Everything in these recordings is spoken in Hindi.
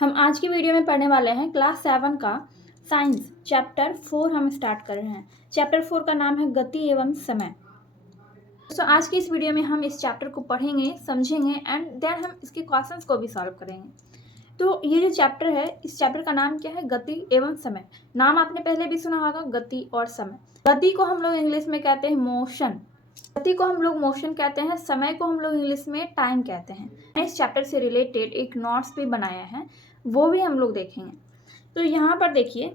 हम आज की वीडियो में पढ़ने वाले हैं क्लास 7 का साइंस चैप्टर 4 हम स्टार्ट कर रहे हैं। चैप्टर 4 का नाम है गति एवं समय। आज की इस वीडियो में हम इस चैप्टर को पढ़ेंगे, समझेंगे एंड देन हम इसके क्वेश्चंस को भी सॉल्व करेंगे। तो ये जो चैप्टर है, इस चैप्टर का नाम क्या है? गति एवं समय। नाम आपने पहले भी सुना होगा, गति और समय। गति को हम लोग इंग्लिश में कहते हैं मोशन, गति को हम लोग मोशन कहते हैं, समय को हम लोग इंग्लिश में टाइम कहते हैं। मैंने इस चैप्टर से रिलेटेड एक नोट्स भी बनाया है, वो भी हम लोग देखेंगे। तो यहाँ पर देखिए,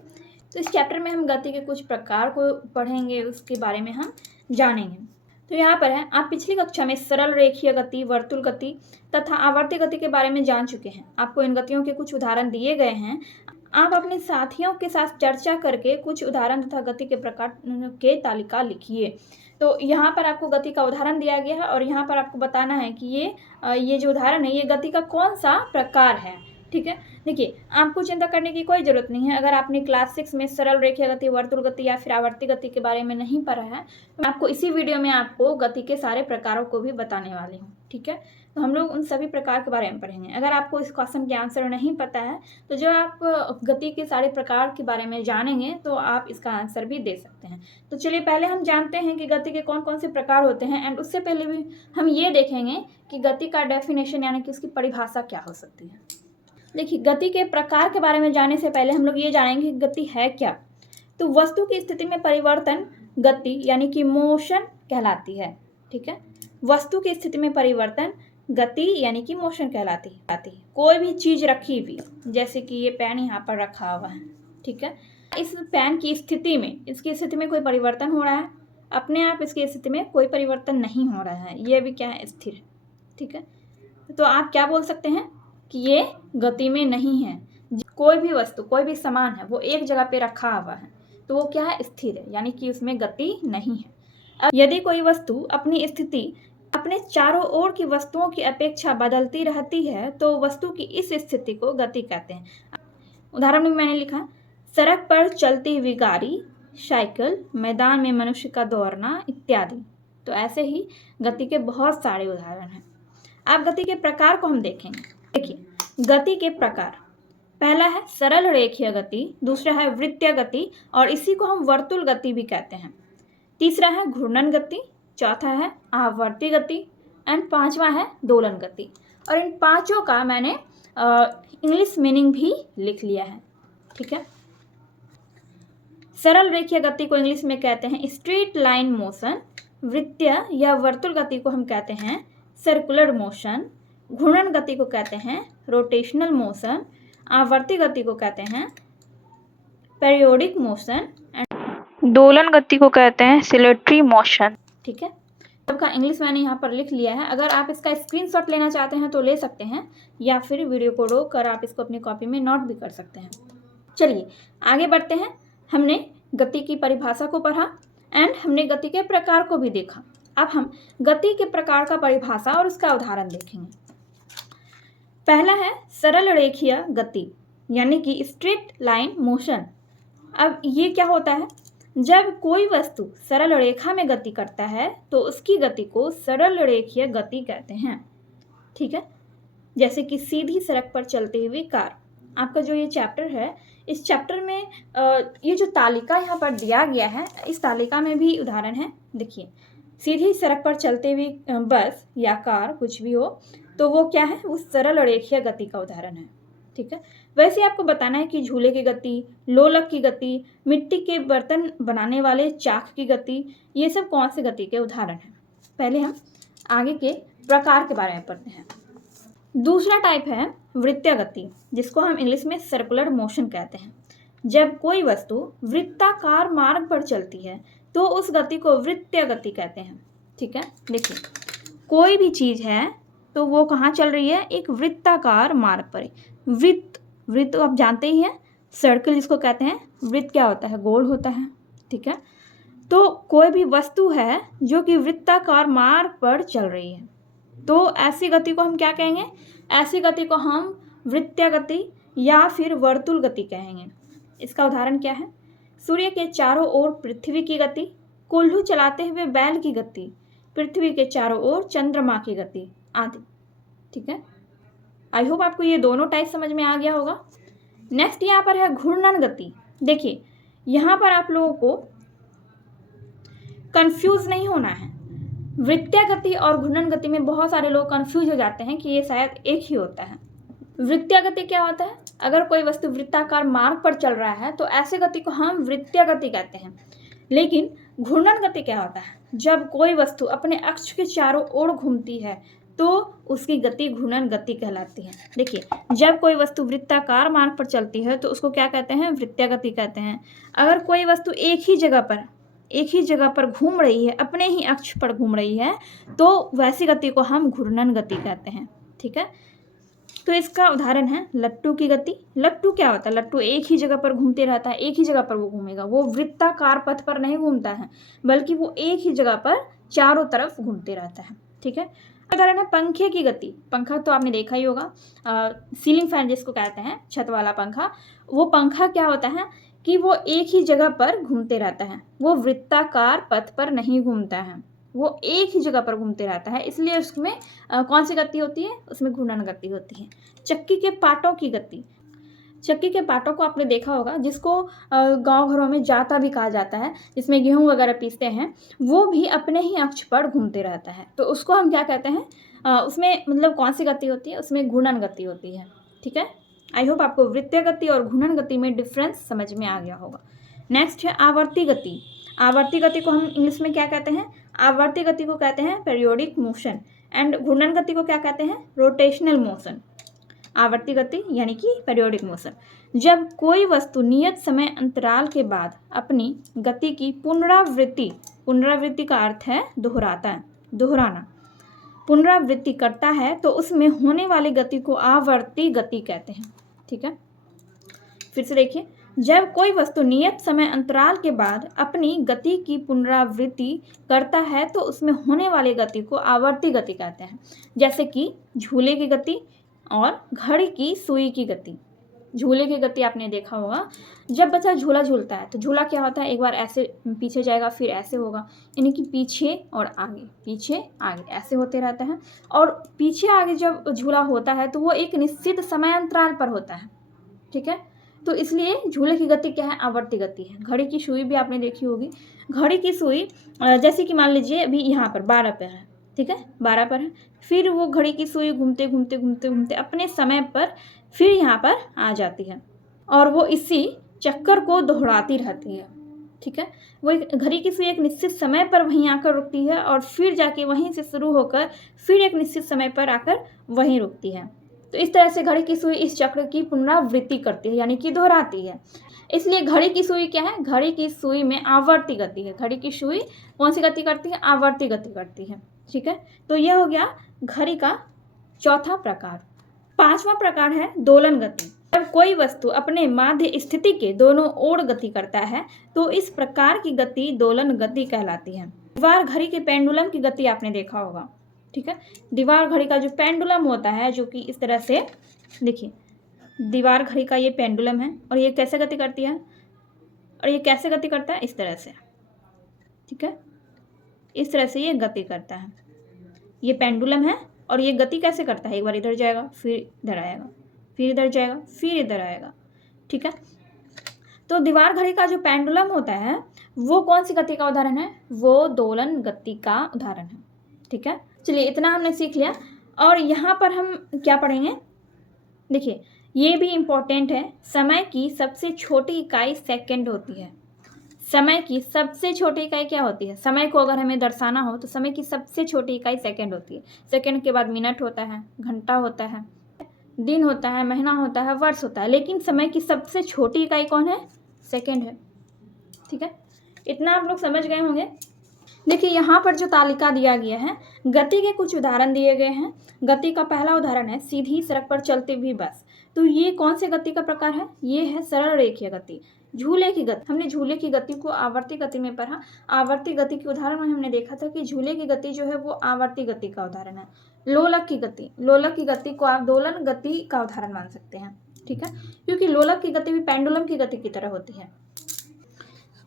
तो इस चैप्टर में हम गति के कुछ प्रकार को पढ़ेंगे, उसके बारे में हम जानेंगे। तो यहाँ पर है, आप पिछली कक्षा में सरल रेखीय गति, वर्तुल गति तथा आवर्ती गति के बारे में जान चुके हैं। आपको इन गतियों के कुछ उदाहरण दिए गए हैं। आप अपने साथियों के साथ चर्चा करके कुछ उदाहरण तथा गति के प्रकार के तालिका लिखिए। तो यहाँ पर आपको गति का उदाहरण दिया गया है और यहाँ पर आपको बताना है कि ये जो उदाहरण है, ये गति का कौन सा प्रकार है। ठीक है, देखिए आपको चिंता करने की कोई ज़रूरत नहीं है। अगर आपने क्लास 6 में सरल रेखीय गति, वर्तुल गति या फिर आवर्ती गति के बारे में नहीं पढ़ा है, तो मैं आपको इसी वीडियो में आपको गति के सारे प्रकारों को भी बताने वाली हूँ। ठीक है, तो हम लोग उन सभी प्रकार के बारे में पढ़ेंगे। अगर आपको इस क्वेश्चन के आंसर नहीं पता है, तो जब आप गति के सारे प्रकार के बारे में जानेंगे तो आप इसका आंसर भी दे सकते हैं। तो चलिए पहले हम जानते हैं कि गति के कौन कौन से प्रकार होते हैं एंड उससे पहले भी हम ये देखेंगे कि गति का डेफिनेशन यानी कि उसकी परिभाषा क्या हो सकती है। देखिए, गति के प्रकार के बारे में जानने से पहले हम लोग ये जानेंगे कि गति है क्या। तो वस्तु की स्थिति में परिवर्तन गति यानी कि मोशन कहलाती है। ठीक है, वस्तु की स्थिति में परिवर्तन गति यानी कि मोशन कहलाती है। कोई भी चीज रखी हुई, जैसे कि ये पेन यहाँ पर रखा हुआ है, ठीक है, इस पेन की स्थिति में, इसकी स्थिति में कोई परिवर्तन हो रहा है? अपने आप इसकी स्थिति में कोई परिवर्तन नहीं हो रहा है, ये भी क्या है? स्थिर है। ठीक है, तो आप क्या बोल सकते हैं कि ये गति में नहीं है। कोई भी वस्तु, कोई भी सामान है, वो एक जगह पे रखा हुआ है, तो वो क्या है? स्थिर है, यानी कि उसमें गति नहीं है। अब यदि कोई वस्तु अपनी स्थिति अपने चारों ओर की वस्तुओं की अपेक्षा बदलती रहती है, तो वस्तु की इस स्थिति को गति कहते हैं। उदाहरण में मैंने लिखा, सड़क पर चलती हुई गाड़ी, साइकिल, मैदान में मनुष्य का दौड़ना इत्यादि। तो ऐसे ही गति के बहुत सारे उदाहरण हैं। अब गति के प्रकार को हम देखेंगे। देखिए, गति के प्रकार, पहला है सरल रेखीय गति, दूसरा है वृत्तीय गति और इसी को हम वर्तुल गति भी कहते हैं। तीसरा है घूर्णन गति, चौथा है आवर्ती गति एंड पांचवा है दोलन गति। और इन पांचों का मैंने इंग्लिश मीनिंग भी लिख लिया है। ठीक है, सरल रेखीय गति को इंग्लिश में कहते हैं स्ट्रेट लाइन मोशन, वृत्तीय या वर्तुल गति को हम कहते हैं सर्कुलर मोशन, घूर्णन गति को कहते हैं रोटेशनल मोशन, आवर्ती गति को कहते हैं पेरियोडिक मोशन, दोलन गति को कहते हैं सिलेटरी मोशन। ठीक है, सबका इंग्लिश मैंने यहाँ पर लिख लिया है। अगर आप इसका स्क्रीनशॉट लेना चाहते हैं तो ले सकते हैं, या फिर वीडियो को रोक कर आप इसको अपनी कॉपी में नोट भी कर सकते हैं। चलिए आगे बढ़ते हैं। हमने गति की परिभाषा को पढ़ा एंड हमने गति के प्रकार को भी देखा। अब हम गति के प्रकार का परिभाषा और उसका उदाहरण देखेंगे। पहला है सरल रेखीय गति यानी कि स्ट्रेट लाइन मोशन। अब ये क्या होता है? जब कोई वस्तु सरल रेखा में गति करता है तो उसकी गति को सरल रेखीय गति कहते हैं। ठीक है, जैसे कि सीधी सड़क पर चलती हुई कार। आपका जो ये चैप्टर है, इस चैप्टर में ये जो तालिका यहाँ पर दिया गया है, इस तालिका में भी उदाहरण है। देखिए, सीधी सड़क पर चलती हुई बस या कार, कुछ भी हो, तो वो क्या है? वो सरल रेखीय गति का उदाहरण है। ठीक है, वैसे आपको बताना है कि झूले की गति, लोलक की गति, मिट्टी के बर्तन बनाने वाले चाक की गति, ये सब कौन सी गति के उदाहरण हैं। पहले हम आगे के प्रकार के बारे में पढ़ते हैं। दूसरा टाइप है वृत्तीय गति, जिसको हम इंग्लिश में सर्कुलर मोशन कहते हैं। जब कोई वस्तु वृत्ताकार मार्ग पर चलती है तो उस गति को वृत्तीय गति कहते हैं। ठीक है, देखिए कोई भी चीज़ है तो वो कहाँ चल रही है? एक वृत्ताकार मार्ग पर। वृत्त आप जानते ही हैं, सर्कल जिसको कहते हैं। वृत्त क्या होता है? गोल होता है। ठीक है, तो कोई भी वस्तु है जो कि वृत्ताकार मार्ग पर चल रही है, तो ऐसी गति को हम क्या कहेंगे? ऐसी गति को हम वृत्तीय गति या फिर वर्तुल गति कहेंगे। इसका उदाहरण क्या है? सूर्य के चारों ओर पृथ्वी की गति, कोल्हू चलाते हुए बैल की गति, पृथ्वी के चारों ओर चंद्रमा की गति आदि। ठीक है, आई होप आपको ये दोनों टाइप समझ में आ गया होगा। नेक्स्ट यहाँ पर है घूर्णन गति। देखिए यहाँ पर आप लोगों को कंफ्यूज नहीं होना है। वृत्तीय गति और घूर्णन गति में बहुत सारे लोग कंफ्यूज हो जाते हैं कि ये शायद एक ही होता है। वृत्तीय गति क्या होता है? अगर कोई वस्तु वृत्ताकार मार्ग पर चल रहा है तो ऐसे गति को हम वृत्तीय गति कहते हैं। लेकिन घूर्णन गति क्या होता है? जब कोई वस्तु अपने अक्ष के चारों ओर घूमती है तो उसकी गति घूर्णन गति कहलाती है। देखिए जब कोई वस्तु वृत्ताकार मार्ग पर चलती है तो उसको क्या कहते हैं? वृत्तीय गति कहते हैं। अगर कोई वस्तु एक ही जगह पर घूम रही है, अपने ही अक्ष पर घूम रही है, तो वैसी गति को हम घूर्णन गति कहते हैं। ठीक है, तो इसका उदाहरण है लट्टू की गति। लट्टू क्या होता है? लट्टू एक ही जगह पर घूमते रहता है, एक ही जगह पर वो घूमेगा। वो वृत्ताकार पथ पर नहीं घूमता है, बल्कि वो एक ही जगह पर चारों तरफ घूमते रहता है। ठीक है, उदाहरण है पंखे की गति। पंखा तो आपने देखा ही होगा, सीलिंग फैन जिसको कहते हैं, छत वाला पंखा। वो पंखा क्या होता है कि वो एक ही जगह पर घूमते रहता है, वो वृत्ताकार पथ पर नहीं घूमता है, वो एक ही जगह पर घूमते रहता है, इसलिए उसमें कौन सी गति होती है? उसमें घूर्णन गति होती है। चक्की के पाटों की गति। चक्की के पाटों को आपने देखा होगा, जिसको गांव घरों में जाता भी कहा जाता है, जिसमें गेहूं वगैरह पीसते हैं, वो भी अपने ही अक्ष पर घूमते रहता है। तो उसको हम क्या कहते हैं? उसमें मतलब कौन सी गति होती है? उसमें घूर्णन गति होती है। ठीक है, आई होप आपको वृत्तीय गति और घूर्णन गति में डिफरेंस समझ में आ गया होगा। नेक्स्ट है आवर्ती गति। आवर्ती गति को हम इंग्लिश में क्या कहते हैं? आवर्ती गति को कहते हैं पीरियोडिक मोशन, एंड घूर्णन गति को क्या कहते हैं? Rotational motion. आवर्ती गति यानी कि पीरियोडिक मोशन। जब कोई वस्तु नियत समय अंतराल के बाद अपनी गति की पुनरावृत्ति का अर्थ है दोहराना, पुनरावृत्ति करता है, तो उसमें होने वाली गति को आवर्ती गति कहते हैं। ठीक है, फिर से देखिए, जब कोई वस्तु नियत समय अंतराल के बाद अपनी गति की पुनरावृत्ति करता है तो उसमें होने वाली गति को आवर्ती गति कहते हैं। जैसे कि झूले की गति और घड़ी की सुई की गति। झूले की गति आपने देखा होगा, जब बच्चा झूला झूलता है तो झूला क्या होता है? एक बार ऐसे पीछे जाएगा, फिर ऐसे होगा, यानी कि पीछे और आगे, पीछे आगे ऐसे होते रहता है। और पीछे आगे जब झूला होता है तो वो एक निश्चित समय अंतराल पर होता है। ठीक है, तो इसलिए झूले की गति क्या है? आवर्ती गति है। घड़ी की सुई भी आपने देखी होगी। घड़ी की सुई जैसे कि मान लीजिए अभी यहाँ पर 12 पर है, ठीक है, 12 पर है, फिर वो घड़ी की सुई घूमते घूमते घूमते घूमते अपने समय पर फिर यहाँ पर आ जाती है, और वो इसी चक्कर को दोहराती रहती है। ठीक है, वो घड़ी की सुई एक निश्चित समय पर वहीं आकर रुकती है, और फिर जाके वहीं से शुरू होकर फिर एक निश्चित समय पर आकर वहीं रुकती है। तो इस तरह से घड़ी की सुई इस चक्र की पुनरावृत्ति करती है, यानी कि दोहराती है। इसलिए घड़ी की सुई क्या है? घड़ी की सुई में आवर्ती गति है। घड़ी की सुई कौन सी गति करती है? आवर्ती गति करती है। ठीक है, तो यह हो गया घड़ी का चौथा प्रकार। पांचवा प्रकार है दोलन गति। जब कोई वस्तु अपने माध्य स्थिति के दोनों ओर गति करता है तो इस प्रकार की गति दोलन गति कहलाती है। दीवार घड़ी के पेंडुलम की गति आपने देखा होगा। ठीक है, दीवार घड़ी का जो पेंडुलम होता है, जो कि इस तरह से देखिए, दीवार घड़ी का ये पेंडुलम है, और ये कैसे गति करती है? और ये कैसे गति करता है? इस तरह से। ठीक है, इस तरह से ये गति करता है। ये पेंडुलम है, और ये गति कैसे करता है? एक बार इधर जाएगा, फिर इधर आएगा, फिर इधर जाएगा, फिर इधर आएगा। ठीक है, तो दीवार घड़ी का जो पेंडुलम होता है वो कौन सी गति का उदाहरण है? वो दोलन गति का उदाहरण है। ठीक है, चलिए इतना हमने सीख लिया। और यहाँ पर हम क्या पढ़ेंगे? देखिए ये भी इम्पोर्टेंट है, समय की सबसे छोटी इकाई सेकंड होती है। समय की सबसे छोटी इकाई क्या होती है? समय को अगर हमें दर्शाना हो तो समय की सबसे छोटी इकाई सेकंड होती है। सेकंड के बाद मिनट होता है, घंटा होता है, दिन होता है, महीना होता है, वर्ष होता है, लेकिन समय की सबसे छोटी इकाई कौन है? सेकंड है। ठीक है, इतना आप लोग समझ गए होंगे। देखिए यहाँ पर जो तालिका दिया गया है, गति के कुछ उदाहरण दिए गए हैं। गति का पहला उदाहरण है सीधी सड़क पर चलती हुई बस। तो ये कौन से गति का प्रकार है? ये है सरल रेखीय गति। झूले की गति, हमने झूले की गति को आवर्ती गति में पढ़ा। आवर्ती गति के उदाहरण में हमने देखा था कि झूले की गति जो है वो आवर्ती गति का उदाहरण है। लोलक की गति, लोलक की गति को आप दोलन गति का उदाहरण मान सकते हैं। ठीक है, क्योंकि लोलक की गति भी पेंडुलम की गति की तरह होती है।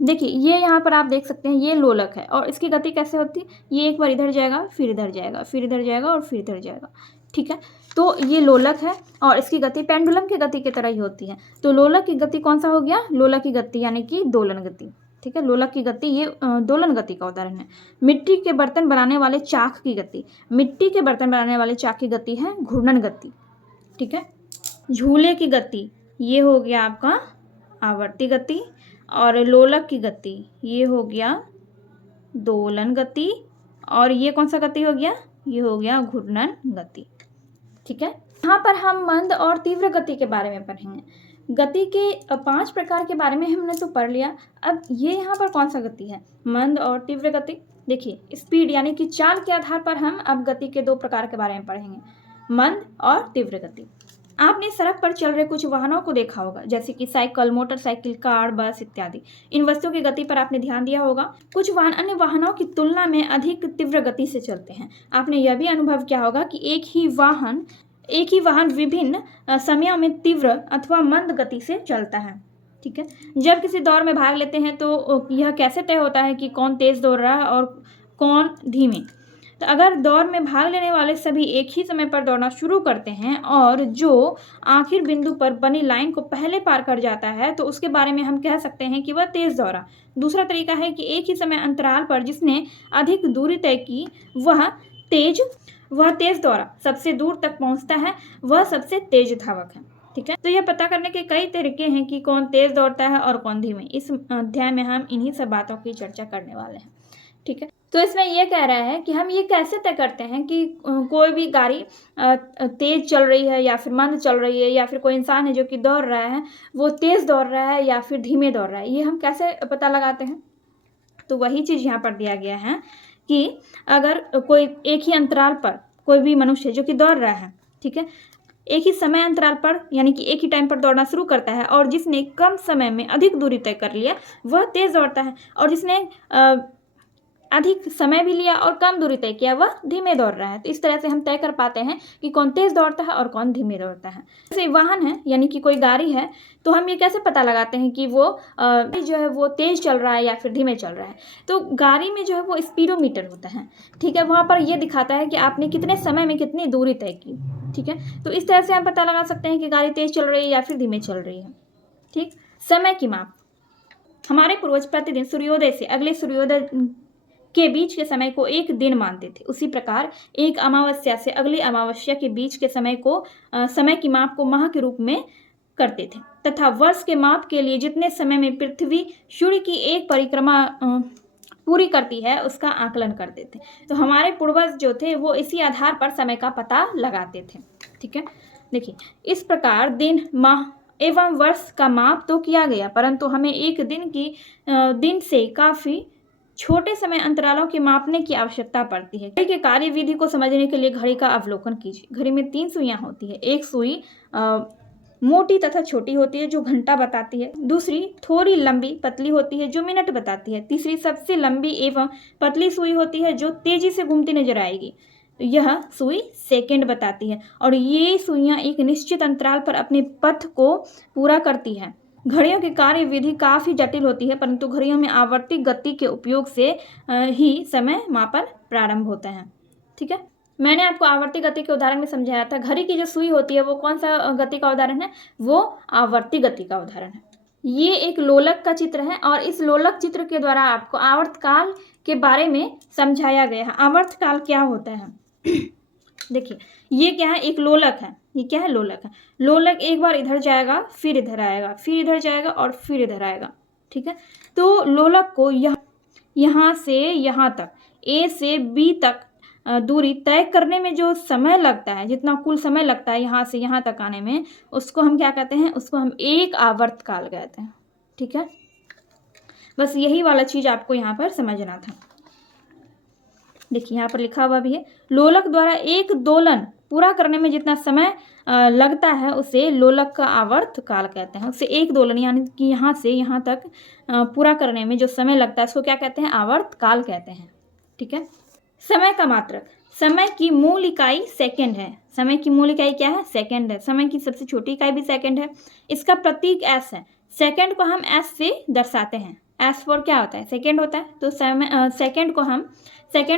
देखिए ये यहाँ पर आप देख सकते हैं, ये लोलक है, और इसकी गति कैसे होती है? ये एक बार इधर जाएगा, फिर इधर जाएगा, फिर इधर जाएगा, और फिर इधर जाएगा। ठीक है। तो ये लोलक है और इसकी गति पेंडुलम की गति की तरह ही होती है। तो लोलक की गति कौन सा हो गया? लोलक की गति यानी कि दोलन गति। ठीक है, लोलक की गति ये दोलन गति का उदाहरण है। मिट्टी के बर्तन बनाने वाले चाक की गति, मिट्टी के बर्तन बनाने वाले चाक की गति है घूर्णन गति। ठीक है। झूले की गति ये हो गया आपका आवर्ती गति, और लोलक की गति ये हो गया दोलन गति, और ये कौन सा गति हो गया? ये हो गया घूर्णन गति। ठीक है। यहाँ पर हम मंद और तीव्र गति के बारे में पढ़ेंगे। गति के 5 प्रकार के बारे में हमने तो पढ़ लिया। अब ये यहाँ पर कौन सा गति है? मंद और तीव्र गति। देखिए, स्पीड यानी कि चाल के आधार पर हम अब गति के 2 प्रकार के बारे में पढ़ेंगे, मंद और तीव्र गति। आपने सड़क पर चल रहे कुछ वाहनों को देखा होगा, जैसे कि साइकिल, मोटरसाइकिल, कार, बस इत्यादि। इन वस्तुओं की गति पर आपने ध्यान दिया होगा। कुछ वाहन अन्य वाहनों की तुलना में अधिक तीव्र गति से चलते हैं। आपने यह भी अनुभव किया होगा कि एक ही वाहन विभिन्न समयों में तीव्र अथवा मंद गति से चलता है। ठीक है। जब किसी दौड़ में भाग लेते हैं तो यह कैसे तय होता है कि कौन तेज दौड़ रहा है और कौन धीमे? तो अगर दौड़ में भाग लेने वाले सभी एक ही समय पर दौड़ना शुरू करते हैं और जो आखिर बिंदु पर बनी लाइन को पहले पार कर जाता है तो उसके बारे में हम कह सकते हैं कि वह तेज दौड़ा। दूसरा तरीका है कि एक ही समय अंतराल पर जिसने अधिक दूरी तय की वह तेज दौड़ा, सबसे दूर तक पहुंचता है, वह सबसे तेज धावक है। ठीक है। तो यह पता करने के कई तरीके हैं कि कौन तेज दौड़ता है और कौन धीमे। इस अध्याय में हम इन्हीं सब बातों की चर्चा करने वाले हैं। ठीक है। तो इसमें यह कह रहा है कि हम ये कैसे तय करते हैं कि कोई भी गाड़ी तेज चल रही है या फिर मंद चल रही है, या फिर कोई इंसान है जो कि दौड़ रहा है वो तेज दौड़ रहा है या फिर धीमे दौड़ रहा है, ये हम कैसे पता लगाते हैं? तो वही चीज़ यहाँ पर दिया गया है कि अगर कोई एक ही अंतराल पर कोई भी मनुष्य जो कि दौड़ रहा है, ठीक है, एक ही समय अंतराल पर यानी कि एक ही टाइम पर दौड़ना शुरू करता है और जिसने कम समय में अधिक दूरी तय कर लिया वह तेज दौड़ता है, और जिसने अधिक समय भी लिया और कम दूरी तय किया वह धीमे दौड़ रहा है। तो इस तरह से हम तय कर पाते हैं कि कौन तेज दौड़ता है और कौन धीमे दौड़ता है। जैसे वाहन है यानी कि कोई गाड़ी है, तो हम ये कैसे पता लगाते हैं कि वो जो है वो तेज चल रहा है या फिर धीमे चल रहा है? तो गाड़ी में जो है वो स्पीडोमीटर होता है। ठीक है, वहाँ पर ये दिखाता है कि आपने कितने समय में कितनी दूरी तय की। ठीक है, तो इस तरह से हम पता लगा सकते हैं कि गाड़ी तेज चल रही है या फिर धीमे चल रही है। ठीक। समय की माप। हमारे पूर्वज प्रतिदिन सूर्योदय से अगले सूर्योदय के बीच के समय को एक दिन मानते थे। उसी प्रकार एक अमावस्या से अगली अमावस्या के बीच के समय की माप को माह के रूप में करते थे, तथा वर्ष के माप के लिए जितने समय में पृथ्वी सूर्य की एक परिक्रमा पूरी करती है उसका आकलन करते थे। तो हमारे पूर्वज जो थे वो इसी आधार पर समय का पता लगाते थे। ठीक है, देखिए, इस प्रकार दिन, माह एवं वर्ष का माप तो किया गया, परंतु हमें एक दिन से काफ़ी छोटे समय अंतरालों के मापने की आवश्यकता पड़ती है। घड़ी के कार्यविधि को समझने के लिए घड़ी का अवलोकन कीजिए। घड़ी में 3 सुइयां होती है। एक सुई मोटी तथा छोटी होती है जो घंटा बताती है, दूसरी थोड़ी लंबी पतली होती है जो मिनट बताती है, तीसरी सबसे लंबी एवं पतली सुई होती है जो तेजी से घूमती नजर आएगी, यह सुई सेकंड बताती है, और ये सुइयां एक निश्चित अंतराल पर अपने पथ को पूरा करती है। घड़ियों की कार्य विधि काफ़ी जटिल होती है, परंतु घड़ियों में आवर्ती गति के उपयोग से ही समय मापन प्रारंभ होता है। ठीक है, मैंने आपको आवर्ती गति के उदाहरण में समझाया था। घड़ी की जो सुई होती है वो कौन सा गति का उदाहरण है? वो आवर्ती गति का उदाहरण है। ये एक लोलक का चित्र है और इस लोलक चित्र के द्वारा आपको आवर्तकाल के बारे में समझाया गया है। आवर्तकाल क्या होता है? देखिए, ये क्या है? एक लोलक है। ये क्या है? लोलक है। लोलक एक बार इधर जाएगा, फिर इधर आएगा, फिर इधर जाएगा और फिर इधर आएगा। ठीक है, तो लोलक को यहाँ से यहाँ तक, ए से बी तक दूरी तय करने में जो समय लगता है, जितना कुल समय लगता है यहाँ से यहाँ तक आने में, उसको हम क्या कहते हैं? उसको हम एक आवर्तकाल कहते हैं। ठीक है, बस यही वाला चीज़ आपको यहाँ पर समझना था। देखिए, यहाँ पर लिखा हुआ भी है, लोलक द्वारा एक दोलन पूरा करने में जितना समय लगता है उसे लोलक का आवर्तकाल कहते हैं। उसे एक दोलन यानी कि यहाँ से यहाँ तक पूरा करने में जो समय लगता है उसको क्या कहते हैं? आवर्तकाल कहते हैं। ठीक है, समय का मात्रक। समय की मूल इकाई सेकंड है। समय की मूल इकाई क्या है? सेकंड है। समय की सबसे छोटी इकाई भी सेकंड है। इसका प्रतीक एस है। सेकंड को हम एस से दर्शाते हैं। एस फॉर क्या होता है, सेकेंड होता है। तो समय सेकेंड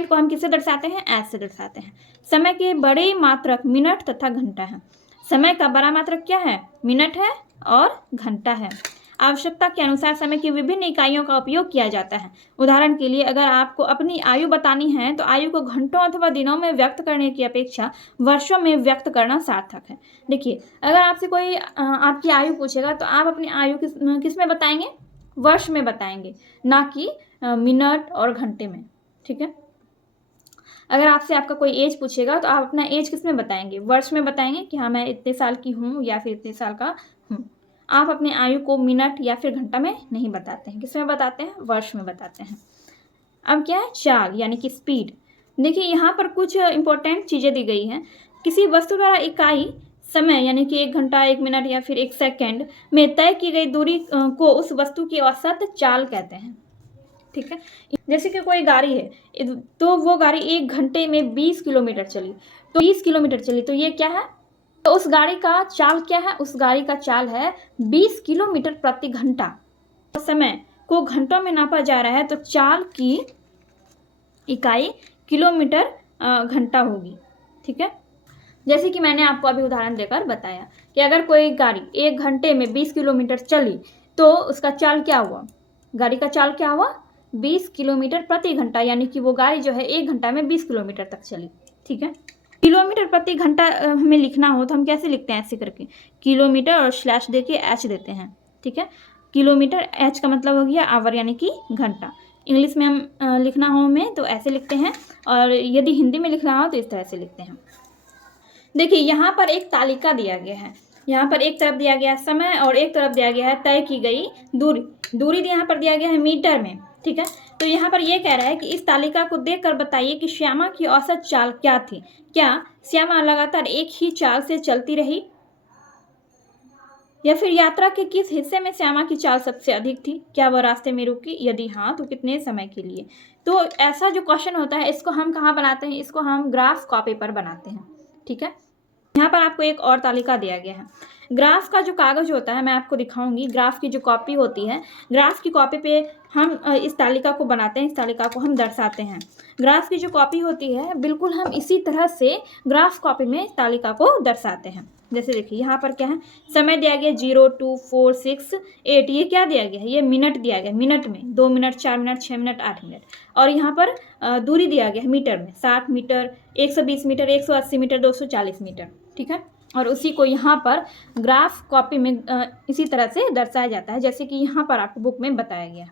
को हम किससे दर्शाते हैं, एस से दर्शाते हैं। समय के बड़े मात्रक मिनट तथा घंटा है। समय का बड़ा मात्रक क्या है, मिनट है और घंटा है। आवश्यकता के अनुसार समय की विभिन्न इकाइयों का उपयोग किया जाता है। उदाहरण के लिए अगर आपको अपनी आयु बतानी है तो आयु को घंटों अथवा दिनों में व्यक्त करने की अपेक्षा वर्षों में व्यक्त करना सार्थक है। देखिए, अगर आपसे कोई आपकी आयु पूछेगा तो आप अपनी आयु किस में बताएंगे, वर्ष में बताएंगे, ना कि मिनट और घंटे में। ठीक है, अगर आपसे आपका कोई एज पूछेगा तो आप अपना एज किस में बताएंगे, वर्ष में बताएंगे कि हाँ मैं इतने साल की हूँ या फिर इतने साल का हूँ। आप अपने आयु को मिनट या फिर घंटा में नहीं बताते हैं, किस में बताते हैं, वर्ष में बताते हैं। अब क्या है, चाल यानी कि स्पीड। देखिए यहाँ पर कुछ इंपॉर्टेंट चीज़ें दी गई हैं। किसी वस्तु द्वारा इकाई समय यानी कि 1 घंटा, 1 मिनट या फिर 1 सेकेंड में तय की गई दूरी को उस वस्तु की औसत चाल कहते हैं। ठीक है, जैसे कि कोई गाड़ी है तो वो गाड़ी 1 घंटे में 20 किलोमीटर चली, तो 20 किलोमीटर चली तो ये क्या है, तो उस गाड़ी का चाल क्या है, उस गाड़ी का चाल है 20 किलोमीटर प्रति घंटा। तो समय को घंटों में नापा जा रहा है तो चाल की इकाई किलोमीटर घंटा होगी। ठीक है, जैसे कि मैंने आपको अभी उदाहरण देकर बताया कि अगर कोई गाड़ी 1 घंटे में 20 किलोमीटर चली तो उसका चाल क्या हुआ, गाड़ी का चाल क्या हुआ, 20 किलोमीटर प्रति घंटा, यानी कि वो गाड़ी जो है 1 घंटा में 20 किलोमीटर तक चली। ठीक है, किलोमीटर प्रति घंटा हमें लिखना हो तो हम कैसे लिखते हैं, ऐसे करके किलोमीटर और स्लैश दे के एच देते हैं। ठीक है, किलोमीटर, एच का मतलब हो गया आवर यानी कि घंटा। इंग्लिश में हम लिखना हो हमें तो ऐसे लिखते हैं, और यदि हिंदी में लिखना हो तो इस तरह से लिखते हैं। देखिए यहाँ पर एक तालिका दिया गया है, यहाँ पर एक तरफ दिया गया है समय और एक तरफ दिया गया है तय की गई दूरी यहाँ पर दिया गया है मीटर में। ठीक है, तो यहाँ पर ये कह रहा है कि इस तालिका को देखकर बताइए कि श्यामा की औसत चाल क्या थी। क्या श्यामा लगातार एक ही चाल से चलती रही, या फिर यात्रा के किस हिस्से में श्यामा की चाल सबसे अधिक थी, क्या वह रास्ते में रुकी, यदि हाँ तो कितने समय के लिए। तो ऐसा जो क्वेश्चन होता है इसको हम कहाँ बनाते हैं, इसको हम ग्राफ कॉपी पर बनाते हैं। ठीक है, यहाँ पर आपको एक और तालिका दिया गया है। ग्राफ का जो कागज होता है मैं आपको दिखाऊंगी, ग्राफ की जो कॉपी होती है, ग्राफ की कॉपी पे हम इस तालिका को बनाते हैं, इस तालिका को हम दर्शाते हैं। ग्राफ की जो कॉपी होती है बिल्कुल हम इसी तरह से ग्राफ कॉपी में तालिका को दर्शाते हैं। जैसे देखिए यहाँ पर क्या है, समय दिया गया 0, 2, 4, 6, 8, ये क्या दिया गया है, ये मिनट दिया गया, मिनट में 2 मिनट, 4 मिनट, 6 मिनट, 8 मिनट। और यहाँ पर दूरी दिया गया है मीटर में, 60 मीटर, 120 मीटर, 180 मीटर, 240 मीटर। ठीक है, और उसी को यहाँ पर ग्राफ कॉपी में इसी तरह से दर्शाया जाता है जैसे कि यहाँ पर आपको बुक में बताया गया।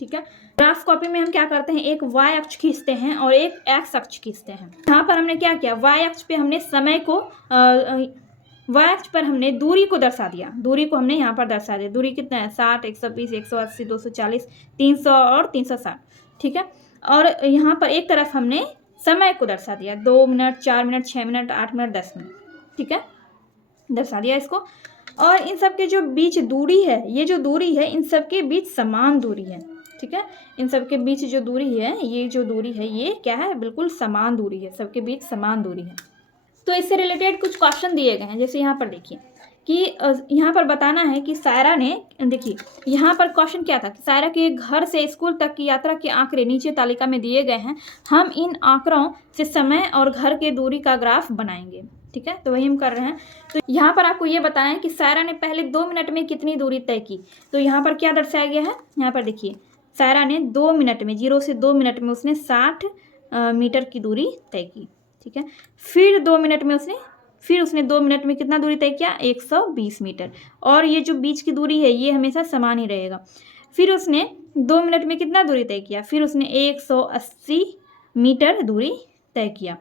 ठीक है, ग्राफ कॉपी में हम क्या करते हैं, एक y अक्ष खींचते हैं और एक x अक्ष खींचते हैं। यहाँ पर हमने क्या किया, y अक्ष पे हमने समय को y अक्ष पर हमने दूरी को दर्शा दिया, दूरी को हमने यहाँ पर दर्शा दिया। दूरी कितना है, 60, 120, 180, 240, 300 और 360। ठीक है, और यहाँ पर एक तरफ हमने समय को दर्शा दिया, 2 minute, 4 minute, 6 minute, 8 minute, 10 minute. ठीक है, दर्शा दिया इसको। और इन सब के जो बीच दूरी है, ये जो दूरी है इन सब के बीच समान दूरी है। ठीक है, इन सब के बीच जो दूरी है, ये जो दूरी है ये क्या है, बिल्कुल समान दूरी है, सबके बीच समान दूरी है। तो इससे रिलेटेड कुछ क्वेश्चन दिए गए हैं, जैसे यहाँ पर देखिए कि यहाँ पर बताना है कि सायरा ने, देखिए यहाँ पर क्वेश्चन क्या था कि सायरा के घर से स्कूल तक की यात्रा के आंकड़े नीचे तालिका में दिए गए हैं, हम इन आंकड़ों से समय और घर के दूरी का ग्राफ बनाएंगे। ठीक है, तो वही हम कर रहे हैं। तो यहाँ पर आपको ये बताना है कि सायरा ने पहले 2 मिनट में कितनी दूरी तय की। तो यहाँ पर क्या दर्शाया गया है, यहाँ पर देखिए सायरा ने 2 मिनट में, 0 से 2 मिनट में उसने 60 मीटर की दूरी तय की। ठीक है, फिर 2 मिनट में उसने 2 मिनट में कितना दूरी तय किया, 120 मीटर। और ये जो बीच की दूरी है ये हमेशा समान ही रहेगा। फिर उसने 2 मिनट में कितना दूरी तय किया, फिर उसने 180 मीटर दूरी तय किया।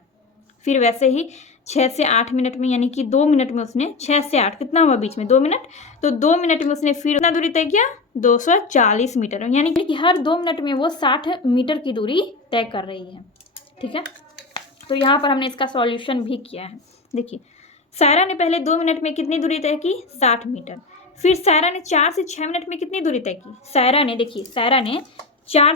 फिर वैसे ही 6 से 8 मिनट में, यानी कि 2 मिनट में उसने 6 से 8 कितना हुआ बीच में, 2 मिनट, तो 2 मिनट में उसने फिर कितना दूरी तय किया, 240 मीटर, यानी कि हर 2 मिनट में वो 60 मीटर की दूरी तय कर रही है। ठीक है, तो यहाँ पर हमने इसका सॉल्यूशन भी किया है। देखिए सायरा ने पहले 2 मिनट में कितनी दूरी तय की, 60 मीटर। फिर सायरा ने 4 से 6 मिनट में कितनी दूरी तय की, सायरा ने 4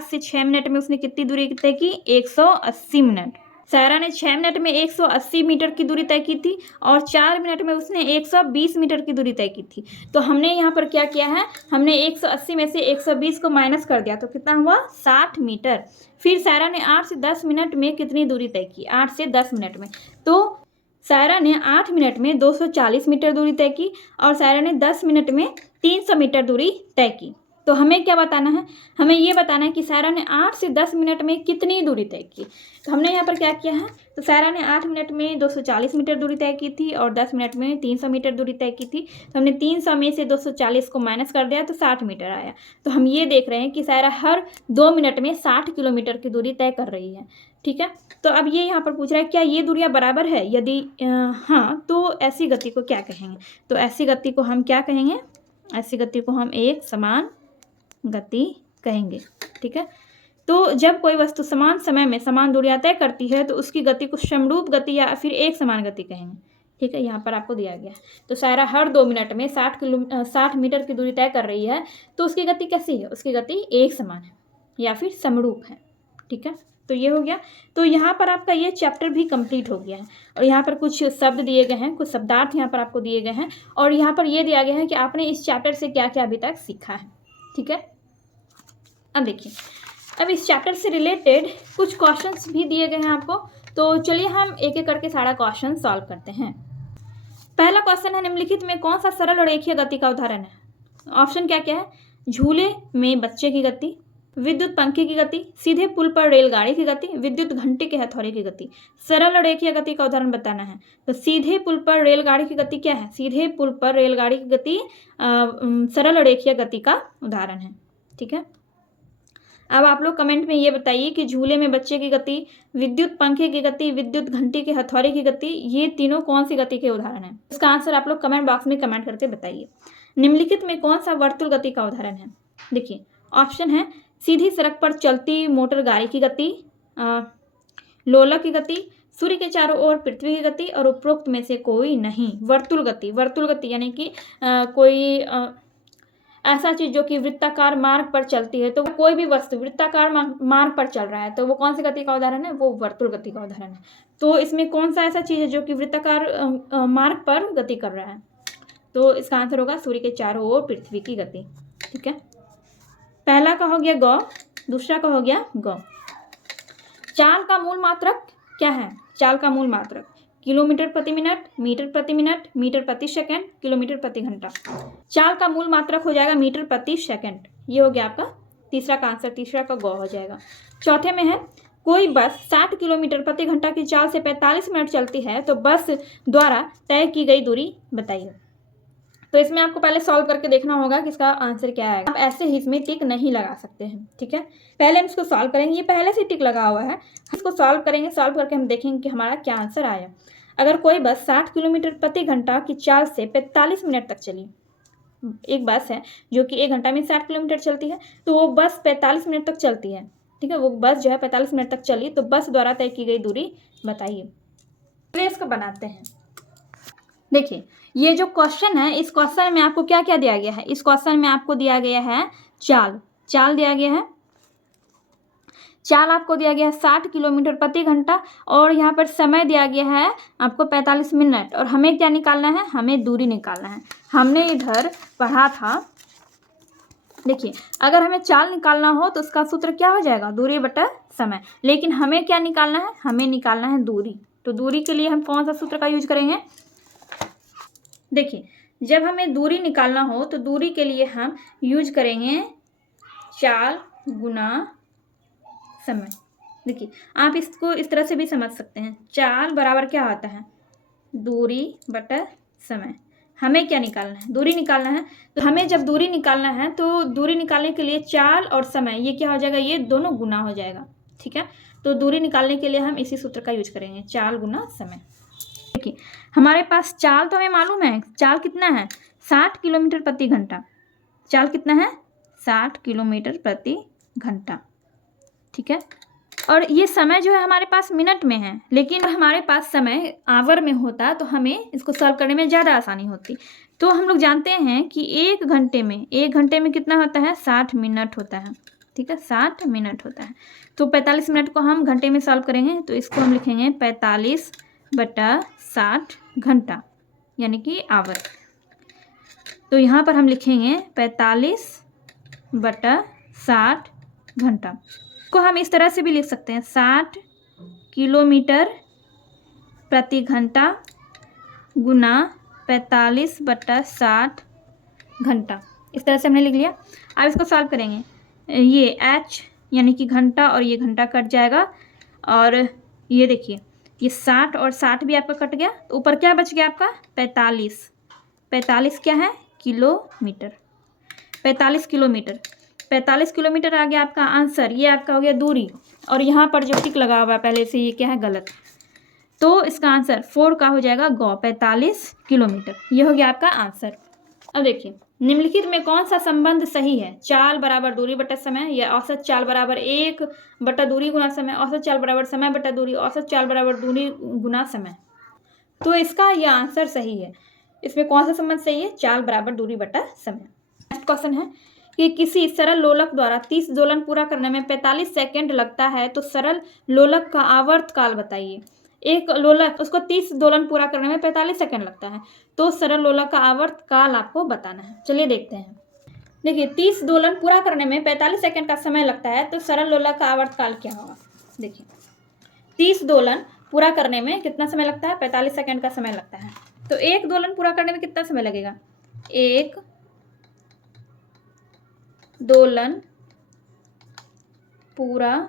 से 6 मिनट में उसने कितनी दूरी तय की, 180 मिनट सायरा ने 6 मिनट में 180 मीटर की दूरी तय की थी और 4 मिनट में उसने 120 मीटर की दूरी तय की थी। तो हमने यहाँ पर क्या किया है, हमने 180 में से 120 को माइनस कर दिया, तो कितना हुआ 60 मीटर। फिर सायरा ने 8 से 10 मिनट में कितनी दूरी तय की, 8 से 10 मिनट में। तो सायरा ने 8 मिनट में 240 मीटर दूरी तय की और सायरा ने 10 मिनट में 300 मीटर दूरी तय की। तो हमें क्या बताना है, हमें ये बताना है कि सायरा ने 8 से 10 मिनट में कितनी दूरी तय की। तो हमने यहाँ पर क्या किया है, तो सायरा ने 8 मिनट में 240 मीटर दूरी तय की थी और 10 मिनट में 300 मीटर दूरी तय की थी। तो हमने 300 में से 240 को माइनस कर दिया तो 60 मीटर आया। तो हम ये देख रहे हैं कि सायरा हर 2 मिनट में 60 किलोमीटर की दूरी तय कर रही है। ठीक है, तो अब ये यहाँ पर पूछ रहा है क्या ये दूरियाँ बराबर है, यदि हाँ तो ऐसी गति को क्या कहेंगे। तो ऐसी गति को हम क्या कहेंगे, ऐसी गति को हम एक समान गति कहेंगे। ठीक है, तो जब कोई वस्तु समान समय में समान दूरियां तय करती है तो उसकी गति को समरूप गति या फिर एक समान गति कहेंगे। ठीक है, यहाँ पर आपको दिया गया है। तो सायरा हर 2 मिनट में 60 मीटर की दूरी तय कर रही है, तो उसकी गति कैसी है, उसकी गति एक समान है या फिर समरूप है। ठीक है, तो ये हो गया। तो यहाँ पर आपका ये चैप्टर भी कंप्लीट हो गया है और यहाँ पर कुछ शब्द दिए गए हैं, कुछ शब्दार्थ यहाँ पर आपको दिए गए हैं और यहाँ पर ये दिया गया है कि आपने इस चैप्टर से क्या क्या अभी तक सीखा है। ठीक है, अब देखिए, अब इस चैप्टर से रिलेटेड कुछ क्वेश्चंस भी दिए गए हैं आपको। तो चलिए हम एक एक करके सारा क्वेश्चन सॉल्व करते हैं। पहला क्वेश्चन है, निम्नलिखित में कौन सा सरल और रेखीय गति का उदाहरण है। ऑप्शन क्या क्या है, झूले में बच्चे की गति, विद्युत पंखे की गति, सीधे पुल पर रेलगाड़ी की गति, विद्युत घंटे के हथौड़े की गति। सरल और रेखीय गति का उदाहरण बताना है। तो सीधे पुल पर रेलगाड़ी की गति क्या है, सीधे पुल पर रेलगाड़ी की गति सरल और रेखीय गति का उदाहरण है। ठीक है, अब आप लोग कमेंट में ये बताइए कि झूले में बच्चे की गति, विद्युत पंखे की गति, विद्युत घंटी के हथौड़े की गति, ये तीनों कौन सी गति के उदाहरण हैं। इसका आंसर आप लोग कमेंट बॉक्स में कमेंट करके बताइए। निम्नलिखित में कौन सा वर्तुल गति का उदाहरण है। देखिए, ऑप्शन है सीधी सड़क पर चलती मोटर गाड़ी की गति, लोलक की गति, सूर्य के चारों ओर पृथ्वी की गति और उपरोक्त में से कोई नहीं। वर्तुल गति, वर्तुल गति यानी कि कोई ऐसा चीज जो कि वृत्ताकार मार्ग पर चलती है, तो कोई भी वस्तु वृत्ताकार मार्ग पर चल रहा है तो वो कौन सी गति का उदाहरण है, वो वर्तुल गति का उदाहरण है। तो इसमें कौन सा ऐसा चीज है जो कि वृत्ताकार मार्ग पर गति कर रहा है, तो इसका आंसर होगा सूर्य के चारों ओर पृथ्वी की गति। ठीक है, पहला का हो गया गौ, दूसरा का हो गया गौ। चाल का मूल मात्रक क्या है, चाल का मूल मात्रक किलोमीटर प्रति मिनट, मीटर प्रति मिनट, मीटर प्रति सेकंड, किलोमीटर प्रति घंटा। चाल का मूल मात्रक हो जाएगा मीटर प्रति सेकंड। ये हो गया आपका तीसरा का आंसर, तीसरा का गौ हो जाएगा। चौथे में है, कोई बस 60 किलोमीटर प्रति घंटा की चाल से 45 मिनट चलती है तो बस द्वारा तय की गई दूरी बताइए। तो इसमें आपको पहले सॉल्व करके देखना होगा कि इसका आंसर क्या आएगा। आप ऐसे ही इसमें टिक नहीं लगा सकते हैं। ठीक है, पहले हम इसको सॉल्व करेंगे, ये पहले से टिक लगा हुआ है, इसको सॉल्व करेंगे, सॉल्व करके हम देखेंगे कि हमारा क्या आंसर आया। अगर कोई बस 60 किलोमीटर प्रति घंटा की चाल से 45 मिनट तक चली, एक बस है जो कि 1 घंटा में 60 किलोमीटर चलती है, तो वो बस 45 मिनट तक चलती है। ठीक है, वो बस जो है 45 मिनट तक चली, तो बस द्वारा तय की गई दूरी बताइए। चलिए इसको बनाते हैं। देखिए, ये जो क्वेश्चन है, इस क्वेश्चन में आपको क्या क्या दिया गया है। इस क्वेश्चन में आपको दिया गया है चाल, चाल दिया गया है, चाल आपको दिया गया है 60 किलोमीटर प्रति घंटा और यहाँ पर समय दिया गया है आपको 45 मिनट। और हमें क्या निकालना है, हमें दूरी निकालना है। हमने इधर पढ़ा था, देखिए, अगर हमें चाल निकालना हो तो उसका सूत्र क्या हो जाएगा, दूरी बटा समय। लेकिन हमें क्या निकालना है, हमें निकालना है दूरी। तो दूरी के लिए हम कौन सा सूत्र का यूज करेंगे। देखिए, जब हमें दूरी निकालना हो तो दूरी के लिए हम यूज करेंगे चाल गुना समय। देखिए, आप इसको इस तरह से भी समझ सकते हैं, चाल बराबर क्या होता है, दूरी बटा समय। हमें क्या निकालना है, दूरी निकालना है। तो हमें जब दूरी निकालना है तो दूरी निकालने के लिए चाल और समय ये क्या हो जाएगा, ये दोनों गुना हो जाएगा। ठीक है, तो दूरी निकालने के लिए हम इसी सूत्र का यूज करेंगे, चाल गुना समय। देखिए, हमारे पास चाल तो हमें मालूम है, चाल कितना है 60 किलोमीटर प्रति घंटा। चाल कितना है 60 किलोमीटर प्रति घंटा। ठीक है, और ये समय जो है हमारे पास मिनट में है, लेकिन हमारे पास समय आवर में होता तो हमें इसको सॉल्व करने में ज़्यादा आसानी होती। तो हम लोग जानते हैं कि 1 घंटे में कितना होता है, 60 मिनट होता है। ठीक है, 60 मिनट होता है। तो 45 मिनट को हम घंटे में सॉल्व करेंगे, तो इसको हम लिखेंगे 45/60 घंटा, यानी कि आवर। तो यहाँ पर हम लिखेंगे 45/60 घंटा को हम इस तरह से भी लिख सकते हैं, 60 किलोमीटर प्रति घंटा गुना 45/60 घंटा। इस तरह से हमने लिख लिया। अब इसको सॉल्व करेंगे, ये h यानी कि घंटा और ये घंटा कट जाएगा, और ये देखिए ये 60 और 60 भी आपका कट गया, तो ऊपर क्या बच गया आपका 45। 45 क्या है, किलोमीटर। 45 किलोमीटर, 45 किलोमीटर आ गया आपका आंसर। ये आपका हो गया दूरी, और यहाँ पर जो टिक लगा हुआ है पहले से, ये क्या है, गलत। तो इसका आंसर 4 का हो जाएगा गौ, 45 किलोमीटर। ये हो गया आपका आंसर। अब देखिए निम्नलिखित में कौन सा संबंध सही है, चाल बराबर दूरी बटा समय, या औसत चाल बराबर 1 बटा दूरी गुना समय, औसत चाल बराबर समय बटा दूरी, औसत चाल बराबर दूरी गुना समय। तो इसका यह आंसर सही है। इसमें कौन सा संबंध सही है, चाल बराबर दूरी बटा समय। नेक्स्ट क्वेश्चन है कि किसी सरल लोलक द्वारा 30 दोलन पूरा करने में 45 सेकेंड लगता है, तो सरल लोलक का आवर्त काल बताइए। एक लोलक, उसको 30 दोलन पूरा करने में 45 सेकेंड लगता है, तो सरल लोलक का आवर्त काल आपको बताना है। चलिए देखते हैं। देखिए 30 दोलन पूरा करने में 45 सेकेंड का समय लगता है, तो सरल लोलक का आवर्त काल क्या होगा। देखिए 30 दोलन पूरा करने में कितना समय लगता है, 45 सेकेंड का समय लगता है। तो एक दोलन पूरा करने में कितना समय लगेगा, एक दोलन पूरा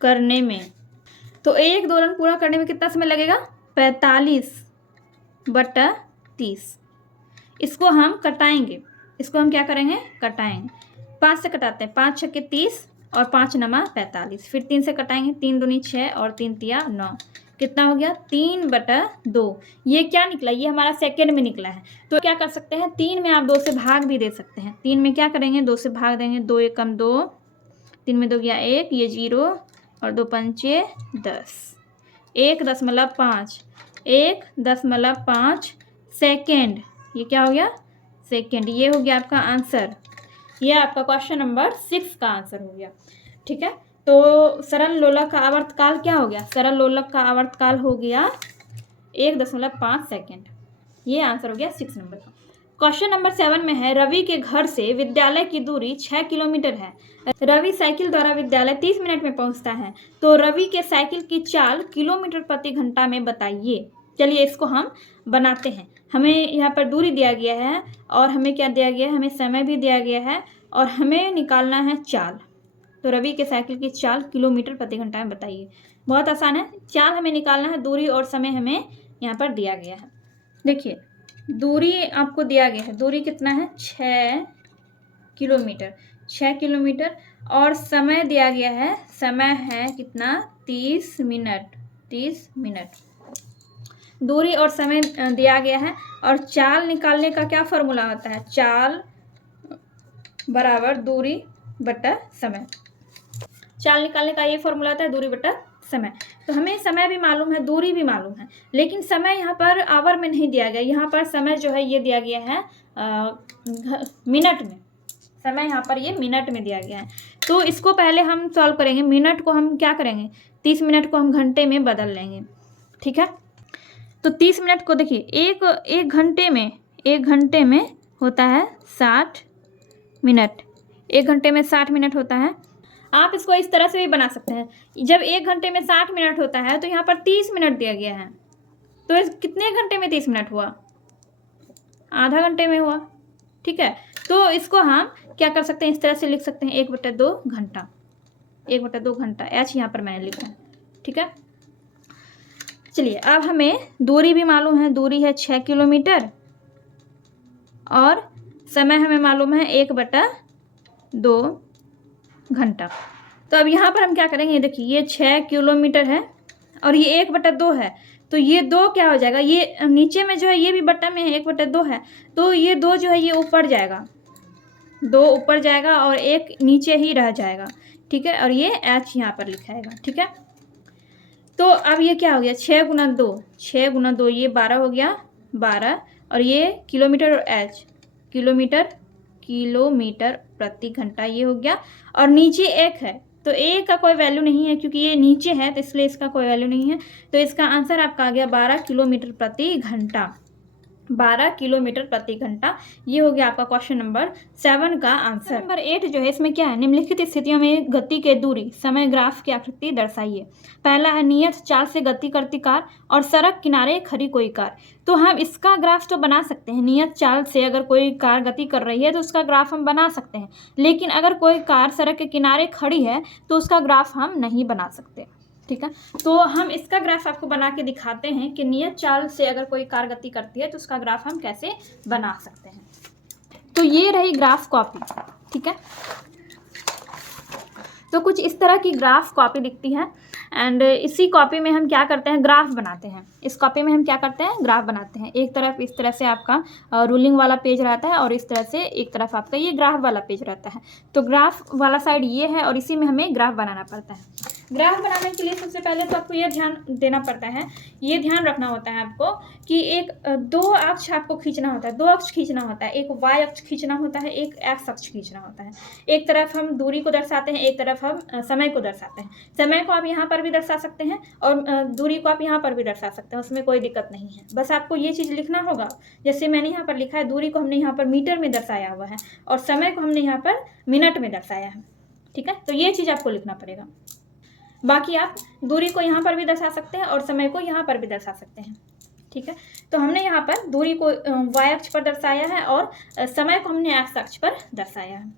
करने में, तो एक दोलन पूरा करने में कितना समय लगेगा, 45/30। इसको हम कटाएंगे, इसको हम क्या करेंगे, कटाएंगे। 5 से कटाते हैं, 5 छक्के 30 और 5 नमा 45, फिर 3 से कटाएंगे, 3 दूनी 6 और 3 तिया 9, कितना हो गया 3/2। ये क्या निकला, ये हमारा सेकेंड में निकला है। तो क्या कर सकते हैं, 3 में आप 2 से भाग भी दे सकते हैं। 3 में क्या करेंगे, 2 से भाग देंगे, 2 एकम 2, 3 में 2 गया 1, ये 0 और 2 पंचे 10, 1.5, 1.5 सेकेंड। ये क्या हो गया, सेकेंड। ये हो गया आपका आंसर। ये आपका क्वेश्चन नंबर 6 का आंसर हो गया। ठीक है, तो सरल लोलक का आवर्तकाल क्या हो गया, सरल लोलक का आवर्तकाल हो गया 1.5 सेकेंड। ये आंसर हो गया 6 नंबर का। क्वेश्चन नंबर 7 में है, रवि के घर से विद्यालय की दूरी 6 किलोमीटर है। रवि साइकिल द्वारा विद्यालय 30 मिनट में पहुंचता है, तो रवि के साइकिल की चाल किलोमीटर प्रति घंटा में बताइए। चलिए इसको हम बनाते हैं। हमें यहाँ पर दूरी दिया गया है, और हमें क्या दिया गया है, हमें समय भी दिया गया है, और हमें निकालना है चाल। तो रवि के साइकिल की चाल किलोमीटर प्रति घंटा में बताइए। बहुत आसान है, चाल हमें निकालना है, दूरी और समय हमें यहाँ पर दिया गया है। देखिए दूरी आपको दिया गया है, दूरी कितना है, 6 किलोमीटर, 6 किलोमीटर, और समय दिया गया है, समय है कितना, 30 मिनट, 30 मिनट। दूरी और समय दिया गया है, और चाल निकालने का क्या फॉर्मूला होता है, चाल बराबर दूरी बटा समय। चाल निकालने का ये फॉर्मूला होता है, दूरी बटा समय। तो हमें समय भी मालूम है, दूरी भी मालूम है, लेकिन समय यहाँ पर आवर में नहीं दिया गया। यहाँ पर समय जो है ये दिया गया है मिनट में। समय यहाँ पर ये मिनट में दिया गया है। तो इसको पहले हम सॉल्व करेंगे। मिनट को हम क्या करेंगे, 30 मिनट को हम घंटे में बदल लेंगे। ठीक है, तो 30 मिनट को देखिए एक घंटे में होता है 60 मिनट। 1 घंटे में 60 मिनट होता है। आप इसको इस तरह से भी बना सकते हैं, जब 1 घंटे में 60 मिनट होता है तो यहाँ पर 30 मिनट दिया गया है, तो इस कितने घंटे में 30 मिनट हुआ, आधा घंटे में हुआ। ठीक है, तो इसको हम क्या कर सकते हैं, इस तरह से लिख सकते हैं, 1/2 घंटा, 1/2 घंटा। एच यहाँ पर मैंने लिखा है। ठीक है, चलिए अब हमें दूरी भी मालूम है, दूरी है 6 किलोमीटर, और समय हमें मालूम है 1/2 घंटा। तो अब यहाँ पर हम क्या करेंगे, देखिए ये 6 किलोमीटर है और ये 1/2 है, तो ये 2 क्या हो जाएगा, ये नीचे में जो है ये भी बट्टा में है, 1/2 है, तो ये 2 जो है ये ऊपर जाएगा, 2 ऊपर जाएगा और 1 नीचे ही रह जाएगा। ठीक है, और ये एच यहाँ पर लिखाएगा। ठीक है, तो अब ये क्या हो गया, 6 गुना 2, 6 गुना 2 ये 12 हो गया, 12, और ये किलोमीटर और एच, किलोमीटर किलोमीटर प्रति घंटा, ये हो गया। और नीचे एक है तो ए का कोई वैल्यू नहीं है क्योंकि ये नीचे है, तो इसलिए इसका कोई वैल्यू नहीं है। तो इसका आंसर आपका आ गया 12 किलोमीटर प्रति घंटा। 12 किलोमीटर प्रति घंटा, ये हो गया आपका क्वेश्चन नंबर 7 का आंसर। नंबर 8 जो है इसमें क्या है, निम्नलिखित स्थितियों में गति के दूरी समय ग्राफ की आकृति दर्शाइए। पहला है नियत चाल से गति करती कार और सड़क किनारे खड़ी कोई कार। तो हम इसका ग्राफ तो बना सकते हैं, नियत चाल से अगर कोई कार गति कर रही है तो उसका ग्राफ हम बना सकते हैं, लेकिन अगर कोई कार सड़क के किनारे खड़ी है तो उसका ग्राफ हम नहीं बना सकते। ठीक है, तो हम इसका ग्राफ आपको बना के दिखाते हैं कि नियत चाल से अगर कोई कार गति करती है तो उसका ग्राफ हम कैसे बना सकते हैं। तो ये रही ग्राफ कॉपी। ठीक है, तो कुछ इस तरह की ग्राफ कॉपी दिखती है एंड इसी कॉपी में हम क्या करते हैं, ग्राफ बनाते हैं। इस कॉपी में हम क्या करते हैं, ग्राफ बनाते हैं। एक तरफ इस तरह से आपका रूलिंग वाला पेज रहता है और इस तरह से एक तरफ आपका ये ग्राफ वाला पेज रहता है। तो ग्राफ वाला साइड ये है और इसी में हमें ग्राफ बनाना पड़ता है। ग्राफ बनाने के लिए सबसे पहले तो आपको यह ध्यान देना पड़ता है, ये ध्यान रखना होता है आपको कि एक दो अक्ष आपको खींचना होता है, दो अक्ष खींचना होता है। एक वाई अक्ष खींचना होता है, एक एक्स अक्ष खींचना होता है। एक तरफ हम दूरी को दर्शाते हैं, एक तरफ हम समय को दर्शाते हैं। समय को आप यहाँ पर भी दर्शा सकते हैं और दूरी को आप यहाँ पर भी दर्शा सकते हैं, उसमें कोई दिक्कत नहीं है। बस आपको ये चीज़ लिखना होगा, जैसे मैंने यहाँ पर लिखा है, दूरी को हमने यहाँ पर मीटर में दर्शाया हुआ है और समय को हमने यहाँ पर मिनट में दर्शाया है। ठीक है, तो ये चीज़ आपको लिखना पड़ेगा। बाकी आप दूरी को यहाँ पर भी दर्शा सकते हैं और समय को यहाँ पर भी दर्शा सकते हैं। ठीक है, तो हमने यहाँ पर दूरी को वाई अक्ष पर दर्शाया है और समय को हमने एक्स अक्ष पर दर्शाया है।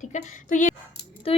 ठीक है, तो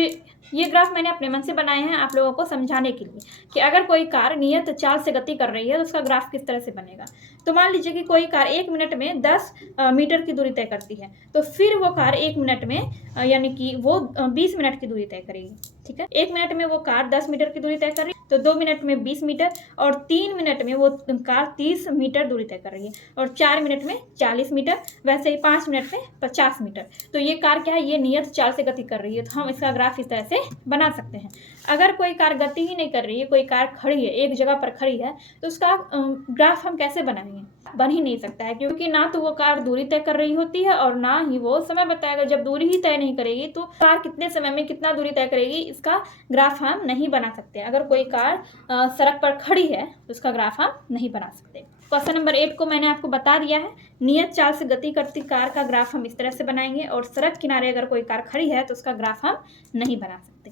ये ग्राफ मैंने अपने मन से बनाए हैं आप लोगों को समझाने के लिए कि अगर कोई कार नियत चाल से गति कर रही है तो उसका ग्राफ किस तरह से बनेगा। तो मान लीजिए कि कोई कार 1 मिनट में 10 मीटर की दूरी तय करती है, तो फिर वो कार 1 मिनट में यानी कि वो 20 मिनट की दूरी तय करेगी। ठीक है, 1 मिनट में वो कार 10 मीटर की दूरी तय कर रही है, तो 2 मिनट में 20 मीटर और 3 मिनट में वो कार 30 मीटर दूरी तय कर रही है और 4 मिनट में 40 मीटर, वैसे ही 5 मिनट में 50 मीटर। तो ये कार क्या है, ये नियत चाल से गति कर रही है, तो हम इसका ग्राफ इस तरह से बना सकते हैं। अगर कोई कार गति ही नहीं कर रही है, कोई कार खड़ी है, एक जगह पर खड़ी है, तो उसका ग्राफ हम कैसे बनाएंगे, बन ही नहीं सकता है, क्योंकि ना तो वो कार दूरी तय कर रही होती है और ना ही वो समय बताएगा। जब दूरी ही तय नहीं करेगी तो कार कितने समय में कितना दूरी तय करेगी, इसका ग्राफ हम नहीं बना सकते। अगर कोई कार सड़क पर खड़ी है तो उसका ग्राफ हम नहीं बना सकते। क्वेश्चन नंबर 8 को मैंने आपको बता दिया है, नियत चाल से गति करती कार का ग्राफ हम इस तरह से बनाएंगे और सड़क किनारे अगर कोई कार खड़ी है तो उसका ग्राफ हम नहीं बना सकते।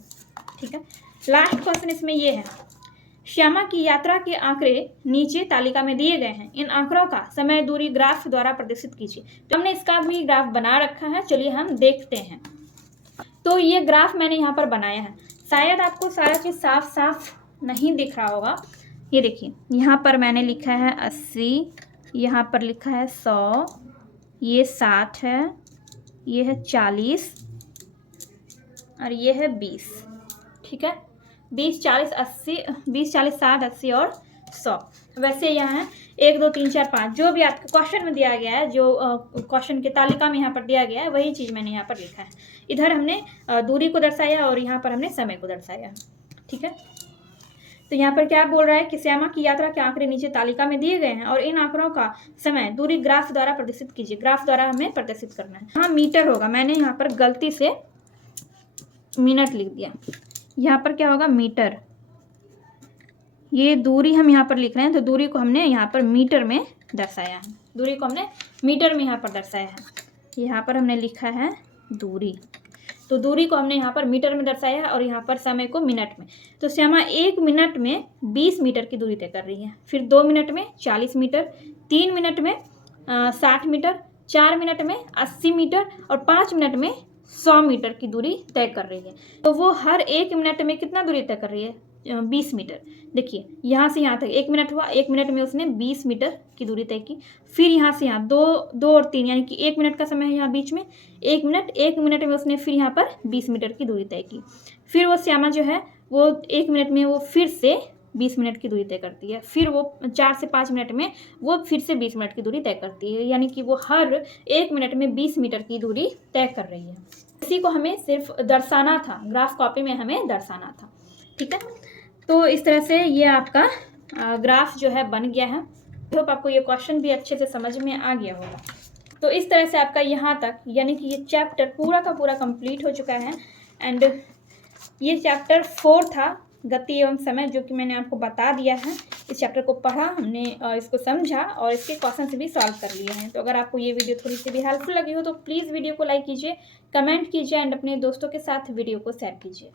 ठीक है, लास्ट क्वेश्चन इसमें ये है, श्यामा की यात्रा के आंकड़े नीचे तालिका में दिए गए हैं, इन आंकड़ों का समय दूरी ग्राफ द्वारा प्रदर्शित कीजिए। तो हमने इसका भी ग्राफ बना रखा है, चलिए हम देखते हैं। तो ये ग्राफ मैंने यहाँ पर बनाया है, शायद आपको सारा चीज़ साफ साफ नहीं दिख रहा होगा। ये देखिए, यहाँ पर मैंने लिखा है 80, यहाँ पर लिखा है 100, ये 60 है, ये है 40 और ये है 20। ठीक है, 20, 40, 80, 20, 40, 60, 80 और 100। वैसे यहाँ है 1, 2, 3, 4, 5 जो भी आपके क्वेश्चन में दिया गया है, जो क्वेश्चन की तालिका में यहाँ पर दिया गया है, वही चीज़ मैंने यहाँ पर लिखा है। इधर हमने दूरी को दर्शाया और यहाँ पर हमने समय को दर्शाया। ठीक है, तो यहाँ पर क्या बोल रहा है कि श्यामा की यात्रा के आंकड़े नीचे तालिका में दिए गए हैं और इन आंकड़ों का समय दूरी ग्राफ द्वारा प्रदर्शित कीजिए। ग्राफ द्वारा हमें प्रदर्शित करना है। हाँ, मीटर होगा, मैंने यहाँ पर गलती से मिनट लिख दिया। यहाँ पर क्या होगा, मीटर। ये दूरी हम यहाँ पर लिख रहे हैं, तो दूरी को हमने यहाँ पर मीटर में दर्शाया है। दूरी को हमने मीटर में यहाँ पर दर्शाया है। यहाँ पर हमने लिखा है दूरी, तो दूरी को हमने यहाँ पर मीटर में दर्शाया है और यहाँ पर समय को मिनट में। तो श्यामा 1 मिनट में 20 मीटर की दूरी तय कर रही है, फिर 2 मिनट में 40 मीटर, 3 मिनट में 60 मीटर, 4 मिनट में 80 मीटर और 5 मिनट में 100 मीटर की दूरी तय कर रही है। तो वो हर 1 मिनट में कितना दूरी तय कर रही है, 20 मीटर। देखिए, यहाँ से यहाँ तक 1 मिनट हुआ, 1 मिनट में उसने 20 मीटर की दूरी तय की। फिर यहाँ से यहाँ 2 और 3 यानी कि 1 मिनट का समय है यहाँ बीच में, 1 मिनट में उसने फिर यहाँ पर 20 मीटर की दूरी तय की। फिर वो श्यामा जो है वो 1 मिनट में वो फिर से 20 मिनट की दूरी तय करती है। फिर वो 4 से 5 मिनट में वो फिर से 20 मिनट की दूरी तय करती है, यानी कि वो हर 1 मिनट में 20 मीटर की दूरी तय कर रही है। इसी को हमें सिर्फ दर्शाना था, ग्राफ कॉपी में हमें दर्शाना था। ठीक है, तो इस तरह से ये आपका ग्राफ जो है बन गया है। होप आपको ये क्वेश्चन भी अच्छे से समझ में आ गया होगा। तो इस तरह से आपका यहाँ तक यानी कि ये चैप्टर पूरा का पूरा कंप्लीट हो चुका है। एंड ये चैप्टर 4 था, गति एवं समय, जो कि मैंने आपको बता दिया है। इस चैप्टर को पढ़ा हमने, इसको समझा और इसके क्वेश्चन भी सॉल्व कर लिए हैं। तो अगर आपको ये वीडियो थोड़ी सी भी हेल्पफुल लगी हो तो प्लीज़ वीडियो को लाइक कीजिए, कमेंट कीजिए एंड अपने दोस्तों के साथ वीडियो को शेयर कीजिए।